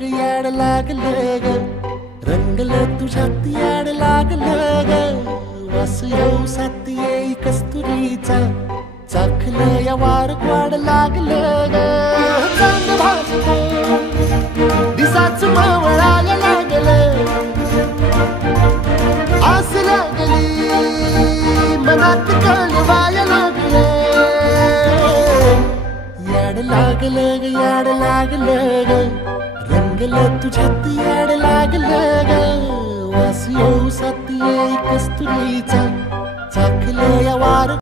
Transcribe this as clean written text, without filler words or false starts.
ग याड लागलं ग रंगलं तुझ्यात याड लागलं ग वास येऊ साथ येई कस्तुरीचा चाखलं या वार वाड लागलं ग चांद भासलं दिसाच मावळायला लागलं आस लागली मनात कळवायला लागलं याड लागलं ग याड लागलं ग रंगलं तुझ्यात याड लागलं ग वास येऊ साथ येई कस्तुरीचा चाखलं या वार